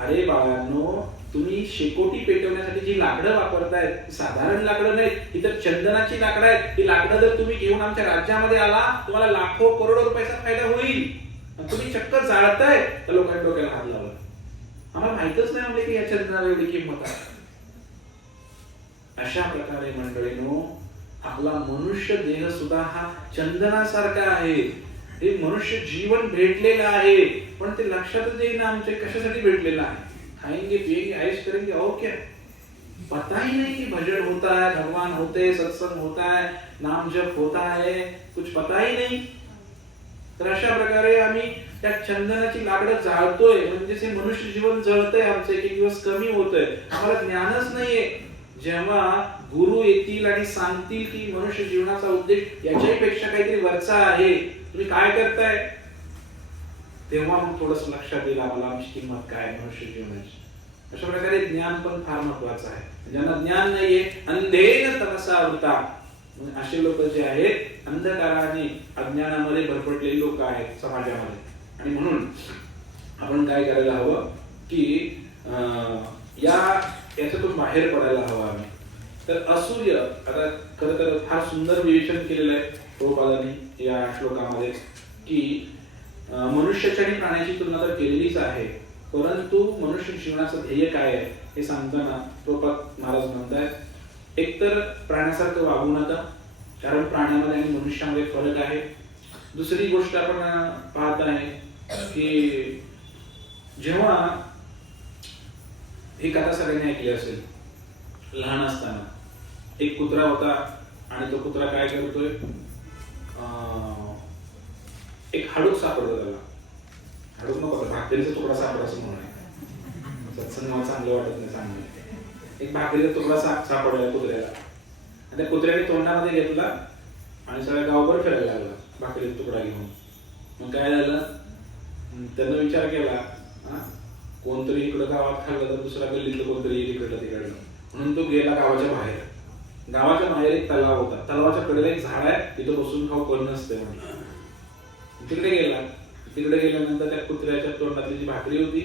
अरे बाळांनो, तुम्ही शेकोटी पेटवण्यासाठी जी लाकडं वापरतायत साधारण लाकडं नाहीत, ही तर चंदनाची लाकडं आहेत. ही लाकडं जर तुम्ही घेऊन आमच्या राज्यामध्ये आला, तुम्हाला लाखो करोडो रुपयाचा फायदा होईल. तुम्ही चक्क जाळताय. तर लोकांनी डोक्याला हात लावला. आम्हाला माहितच नाही म्हणजे की या चंदनाला एवढी किंमत आहे. अशा प्रकारे मंडळींनो, आपला मनुष्य देह सुद्धा हा चंदनासारखा आहे. हे मनुष्य जीवन भेटलेलं आहे, पण ते लक्षातच येईना आमचे कशासाठी भेटलेलं आहे. खाएंगे पिएंगे ऐश करेंगे और क्या, पता ही नहीं कि भजन होता है, भगवान होते, सत्संग होता है, नाम जप होता है, कुछ पता ही नहीं. तर अशा प्रकारे आम्ही त्या चंदनाची लाकडं जाळतोय, म्हणजे हे मनुष्य जीवन जळतंय आमचं, एक दिवस कमी होतंय. आम्हाला ज्ञानच नाहीये. जेव्हा गुरु येतील आणि सांगतील की मनुष्य जीवनाचा उद्देश याच्याही पेक्षा काहीतरी वरचा आहे, तुम्ही काय करताय, तेव्हा मग थोडस लक्षात येईल आम्हाला आमची किंमत काय मनुष्य जीवनाची. अशा प्रकारे ज्ञान पण फार महत्वाचं आहे. ज्यांना ज्ञान नाहीये, अंधेन तमसा वृता, असे लोक जे आहेत अंधकाराने अज्ञानामध्ये भरपटलेली लोक आहेत समाजामध्ये. आणि म्हणून आपण काय करायला हवं की याच्यातून बाहेर पडायला हवं आम्ही. तर असूर्य, आता खरं तर फार सुंदर विवेचन केलेलं आहे प्रभुपादांनी या श्लोकामध्ये की मनुष्याची आणि प्राण्याची तुलना तर केलेलीच आहे, परंतु मनुष्य जीवनाचं ध्येय काय आहे हे सांगताना प्रभुपाद महाराज म्हणतात, एकतर प्राण्यासारखं वागू नका, कारण प्राण्यामध्ये आणि मनुष्यामध्ये फरक आहे. दुसरी गोष्ट आपण पाहत आहे की जेव्हा एक आता सगळ्यांनी ऐकले असेल, लहान असताना एक कुत्रा होता आणि तो कुत्रा काय करतोय, एक हाडूक सापडतो त्याला. हाडूक नको, भाकरीचा तुकडा सापडा असं म्हणून सत्संग मला चांगलं वाटत नाही सांगणं. एक भाकरीचा तुकडा सापडला कुत्र्याला आणि त्या कुत्र्याने तोंडामध्ये घेतला आणि सगळ्या गावभर फिरायला लागला भाकरीचा तुकडा घेऊन. मग काय झालं, त्यानं विचार केला, कोणतरी इकडं गावात खाल्लं तर दुसरा गल्लीतलं कोणतरी इकडलं तिकडलं, म्हणून तो गेला गावाच्या बाहेर. गावाच्या बाहेर एक तलाव होता, तलावाच्या कडेला एक झाड आहे, तिथं बसून खाऊ कोण नसते म्हणून तिकडे गेला. तिकडे गेल्यानंतर त्या कुत्र्याच्या तोंडातली जी भाकरी होती,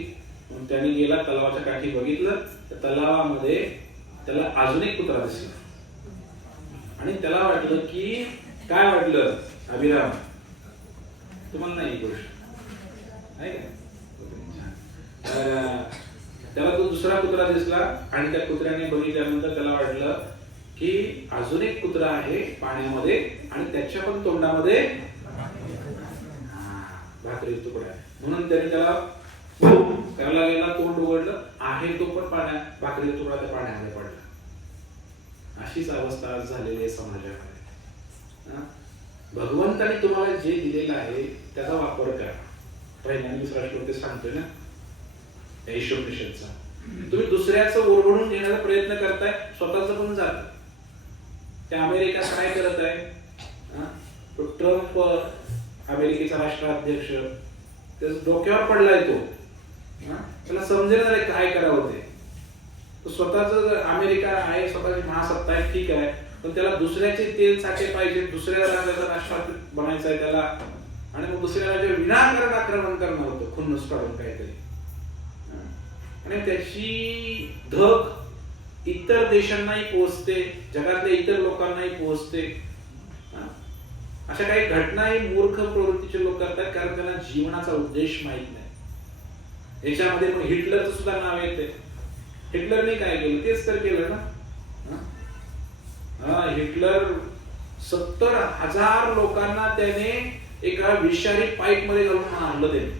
मग त्याने गेला तलावाच्या काठी बघितलं, त्या तलावामध्ये त्याला अजून एक कुत्रा दिसला आणि त्याला वाटलं की काय वाटलं अभिराम, तुम्हाला नाही गोष्ट आहे का, त्याला तो दुसरा कुत्रा दिसला आणि त्या कुत्र्याने बघितल्यानंतर त्याला वाटलं की अजून एक कुत्रा आहे पाण्यामध्ये आणि त्याच्या पण तोंडामध्ये भाकरी तुकडा आहे. म्हणून त्याने त्याला करायला गेला, तोंड उघडलं, आहे तो पण पाण्यात, भाकरी तुकडा त्या पाण्यामध्ये पडला. अशीच अवस्था आज झालेली आहे समाजामध्ये. भगवंताने तुम्हाला जे दिलेलं आहे त्याचा वापर करा. पहिल्या दुसरा श्लोक ते सांगतोय ना ईशोपनिषदचा, तुम्ही दुसऱ्याचं ओरडून घेण्याचा प्रयत्न करताय, स्वतःच पण जात. त्या अमेरिका काय करत आहे, ट्रम्प अमेरिकेचा राष्ट्राध्यक्ष, त्याच्या डोक्यावर पडलाय तो, त्याला समजेल नाही काय करावं ते. तो स्वतःच अमेरिका आहे, स्वतःची महासत्ता आहे, ठीक आहे, पण त्याला दुसऱ्याचे तेल साठे पाहिजे, दुसऱ्या राज्याचा राष्ट्रात बनायचं आहे त्याला, आणि मग दुसऱ्या राज्यावर विनाकारण आक्रमण करणार होतं खुन्नस काढून काहीतरी. आणि त्याची धग इतर देशांनाही पोहोचते, जगातल्या इतर लोकांनाही पोहोचते. अशा काही घटनाही मूर्ख प्रवृत्तीचे लोक करतात, कारण त्यांना जीवनाचा उद्देश माहित नाही. याच्यामध्ये मग हिटलरचं सुद्धा नाव येते. हिटलरने काय केलं, तेच तर केलं ना. हिटलर 70,000 लोकांना त्याने एका विषारी पाईप मध्ये घालून मारलं. त्याने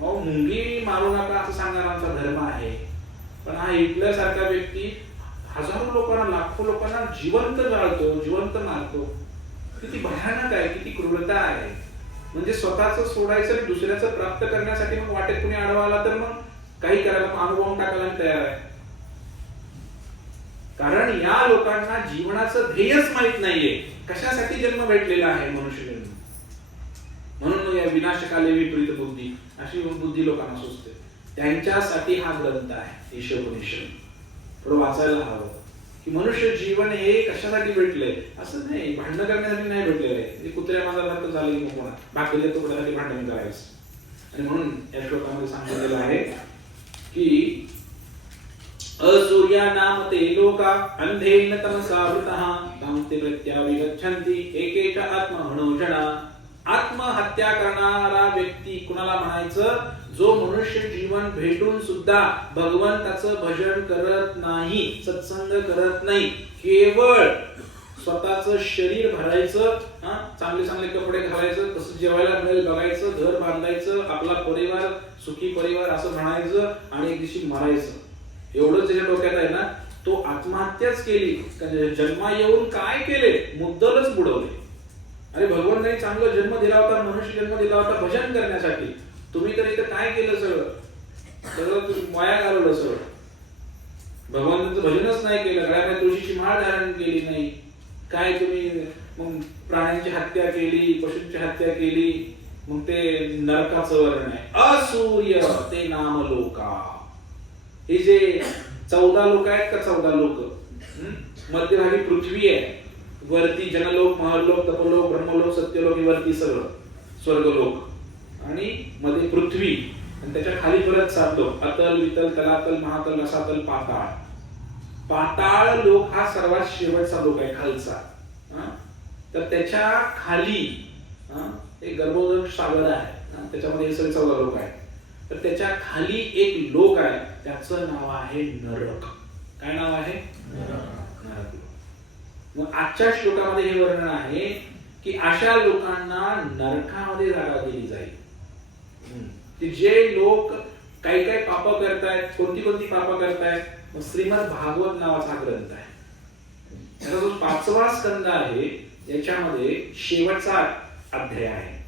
मुंगी मारू नका असं सांगणारा आमचा धर्म आहे, पण हा हिटलर सारखा व्यक्ती हजारो लोकांना, लाखो लोकांना जिवंत जाळतो, जिवंत मारतो. किती भयानक आहे, किती क्रूरता आहे. म्हणजे स्वतःच सोडायचं आणि दुसऱ्याचं प्राप्त करण्यासाठी मग वाटेत कुणी आडवा आला तर मग काही करायला, अनुभवून टाकायला तयार आहे. कारण या लोकांना जीवनाचं ध्येयच माहित नाहीये, कशासाठी जन्म भेटलेला आहे मनुष्य जन्म. म्हणून या विनाशकाले विपरीत बुद्धी अशी बुद्धी लोकांना सुचते. त्यांच्यासाठी हा ग्रंथ आहे ईशोपनिषद. थोडं वाचायला हवं की मनुष्य जीवन हे कशासाठी भेटलंय. असं नाही भांडण करण्यासाठी नाही भेटलेलं आहे. कुत्र्या माझा रक्त झालं की कोणा भाकरीच्या तुकड्यासाठी भांडण करायचं. आणि म्हणून या श्लोकामध्ये सांगितलेलं आहे की असूर्या नाम ते लोका अंधेन तमसावृतः तां ते प्रत्याविगच्छन्ति एकेच आत्महनोषणा. आत्महत्या करणारा व्यक्ती कुणाला म्हणायचं, जो मनुष्य जीवन भेटून सुद्धा भगवंताचं भजन करत नाही, सत्संग करत नाही, केवळ स्वतःचं शरीर भरायचं, चांगले चांगले कपडे घालायचं, कसं जेवायला मिळेल बघायचं, घर बांधायचं, आपला परिवार सुखी परिवार असं म्हणायचं आणि एक दिवशी मरायचं, एवढंच त्याच्या डोक्यात आहे ना. तो आत्महत्याच केली. जन्मा येऊन काय केले, मुद्दलच बुडवले. अरे भगवंतांनी चांगला जन्म दिला होता, मनुष्य जन्म दिला होता भजन करण्यासाठी. तुम्ही तर इथं काय केलं, सगळं वाया घालवलं. सगळं भगवंतांचं भजनच नाही केलं, गळ्यामध्ये तुळशीची माळ धारण केली नाही. काय तुम्ही मग प्राण्यांची हत्या केली, पशूंची हत्या केली. मग ते नरकाचं वर्णन आहे. असूर्य ते नाम लोका. हे जे 14 लोक आहेत का, 14 लोक, मध्यभागी पृथ्वी आहे, वरती जनलोक, महलोक, तपलोक, ब्रह्मलोक, सत्यलोक, वरती सगळं स्वर्गलोक, आणि मध्ये पृथ्वी, आणि त्याच्या खाली परत 7 लोक, अतल, वितल, तलातल, महातल, रसातल, पाताळ. पाताळ लोक हा सर्वात शेवटचा लोक आहे, खालचा. तर त्याच्या खाली एक गर्भोदक सागर आहे, त्याच्यामध्ये हे सगळे 14 लोक आहेत. तर त्याच्या खाली एक लोक आहे, त्याचं नाव आहे नरक. काय नाव आहे? नरक. मग आजच्या श्लोकामध्ये हे वर्णन आहे की अशा लोकांना नरकामध्ये जागा दिली जाईल. की जे लोक काही काही पाप करतायत. कोणती कोणती पाप करतायत? मग श्रीमद भागवत नावाचा ग्रंथ आहे, त्याचा जो 5वा स्कंद आहे, याच्यामध्ये शेवटचा अध्याय आहे.